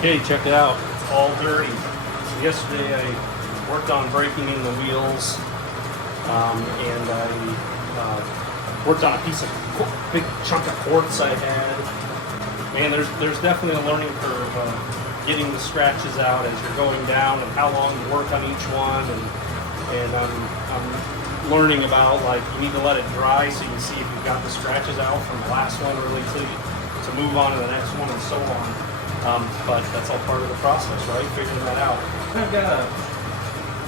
Okay, check it out. It's all dirty. So yesterday I worked on breaking in the wheels, and I worked on a piece of big chunk of quartz I had. Man, there's definitely a learning curve getting the scratches out as you're going down, and how long you work on each one, and I'm learning about, like, you need to let it dry so you can see if you've got the scratches out from the last one, really to move on to the next one, and so on. But that's all part of the process, right? Figuring that out. I've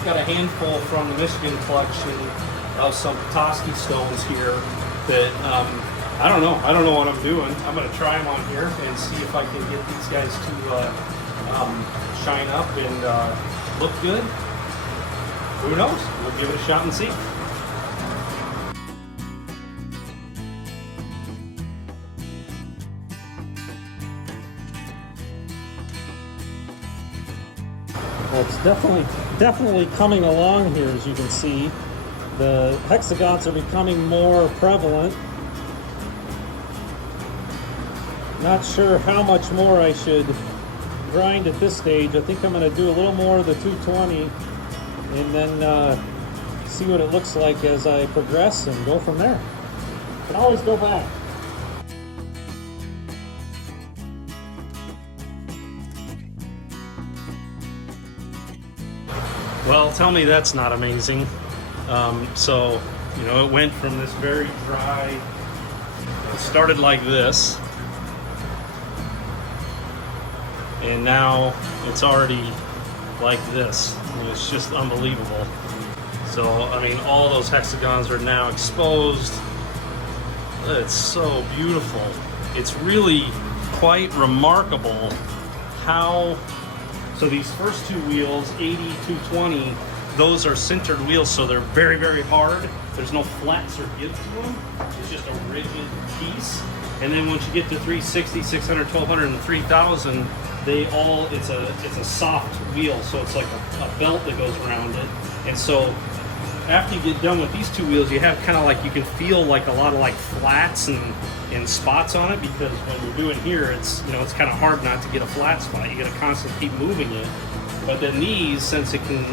got a handful from the Michigan collection of some Petoskey stones here that I don't know what I'm doing. I'm going to try them on here and see if I can get these guys to shine up and look good. Who knows? We'll give it a shot and see. Well, it's definitely coming along here, as you can see. The hexagons are becoming more prevalent. Not sure how much more I should grind at this stage. I think I'm going to do a little more of the 220 and then see what it looks like as I progress and go from there. Can always go back. Well, tell me that's not amazing. So, you know, it went from this very dry, it started like this, and now it's already like this. And it's just unbelievable. So, I mean, all those hexagons are now exposed. It's so beautiful. It's really quite remarkable how... So these first two wheels, 80, 220, those are sintered wheels, so they're very, very hard. There's no flats or give to them. It's just a rigid piece. And then once you get to 360, 600, 1200, and 3000, it's a soft wheel, so it's like a belt that goes around it. And so after you get done with these two wheels, you have kind of like, you can feel like a lot of like flats and spots on it, because when you're doing here, it's, you know, it's kind of hard not to get a flat spot. You got to constantly keep moving it. But then these, since it can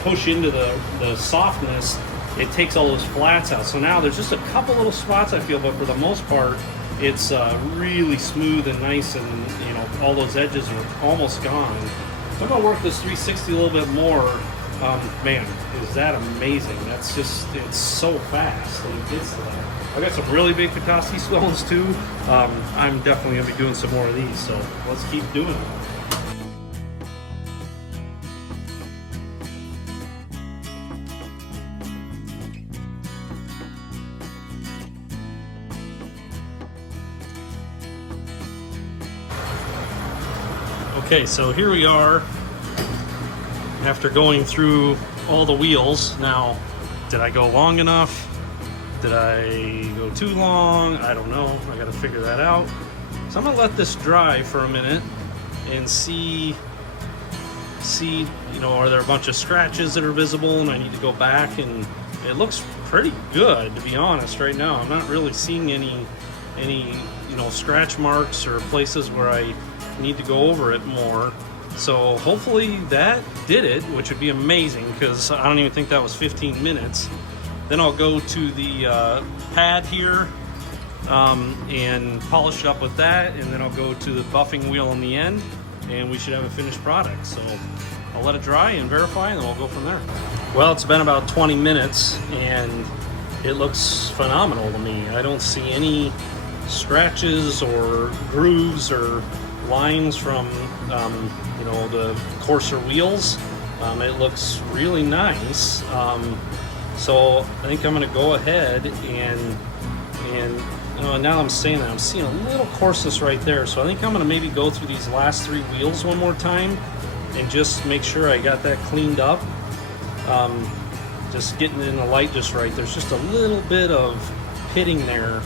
push into the softness, it takes all those flats out. So now there's just a couple little spots, I feel, but for the most part, it's really smooth and nice, and, you know, all those edges are almost gone. So I'm gonna work this 360 a little bit more. Man, is that amazing? That's just, it's so fast that it gets to that. I got some really big Petoskey stones too. I'm definitely gonna be doing some more of these, so let's keep doing it. Okay, so here we are after going through all the wheels. Now, did I go long enough? Did I go too long? I don't know. I gotta figure that out. So I'm gonna let this dry for a minute and see, you know, are there a bunch of scratches that are visible and I need to go back, and it looks pretty good, to be honest, right now. I'm not really seeing any, you know, scratch marks or places where I need to go over it more. So hopefully that did it, which would be amazing, because I don't even think that was 15 minutes. Then I'll go to the pad here and polish it up with that, and then I'll go to the buffing wheel in the end, and we should have a finished product. So I'll let it dry and verify, and then we'll go from there. Well, it's been about 20 minutes, and it looks phenomenal to me. I don't see any scratches or grooves or lines from you know, the coarser wheels. It looks really nice. So I think I'm going to go ahead and you know, now I'm saying that, I'm seeing a little coarseness right there. So I think I'm going to maybe go through these last three wheels one more time and just make sure I got that cleaned up. Just getting in the light just right. There's just a little bit of pitting there.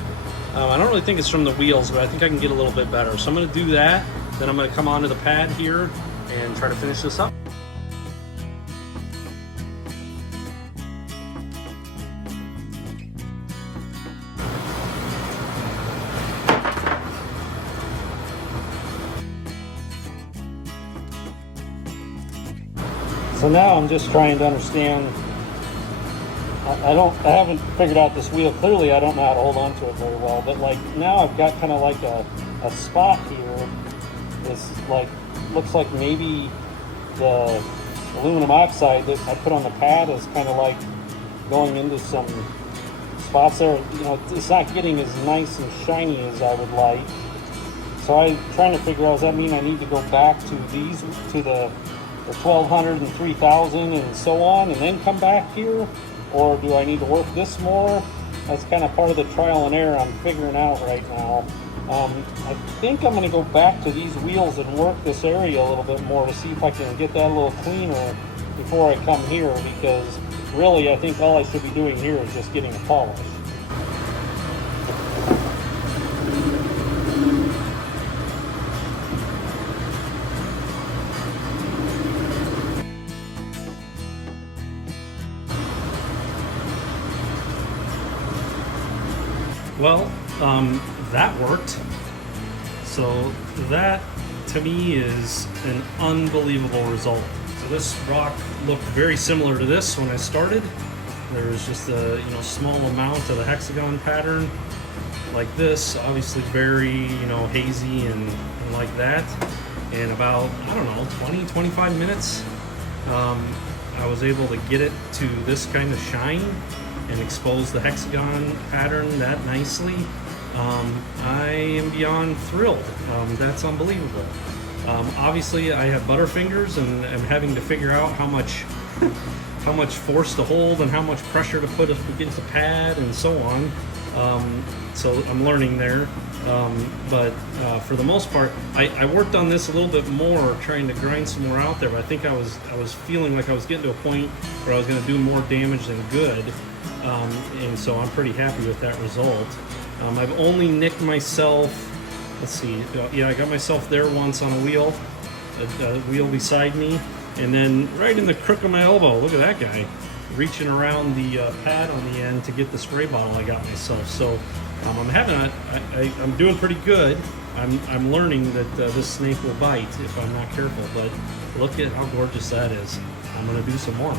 I don't really think it's from the wheels, but I think I can get a little bit better. So I'm going to do that. Then I'm going to come onto the pad here and try to finish this up. So now I'm just trying to understand. I haven't figured out this wheel. Clearly I don't know how to hold on to it very well, but like now I've got kind of like a spot here. This like looks like maybe the aluminum oxide that I put on the pad is kind of like going into some spots there. You know, it's not getting as nice and shiny as I would like. So I'm trying to figure out, does that mean I need to go back to these, to the 1200 and 3000 and so on, and then come back here? Or do I need to work this more? That's kind of part of the trial and error I'm figuring out right now. I think I'm going to go back to these wheels and work this area a little bit more to see if I can get that a little cleaner before I come here, because really I think all I should be doing here is just getting a polish. Well, that worked. So that to me is an unbelievable result. So this rock looked very similar to this when I started. There was just a small amount of the hexagon pattern like this, obviously very hazy and like that. And about, I don't know, 20-25 minutes, I was able to get it to this kind of shine and expose the hexagon pattern that nicely. I am beyond thrilled. That's unbelievable. Obviously I have butterfingers and I'm having to figure out how much force to hold and how much pressure to put against the pad and so on. So I'm learning there. But for the most part, I worked on this a little bit more, trying to grind some more out there, but I think I was feeling like I was getting to a point where I was going to do more damage than good. And so I'm pretty happy with that result. I've only nicked myself, let's see, yeah, I got myself there once on a wheel beside me, and then right in the crook of my elbow, look at that guy, reaching around the pad on the end to get the spray bottle I got myself. So I'm doing pretty good. I'm learning that this snake will bite if I'm not careful, but look at how gorgeous that is. I'm going to do some more.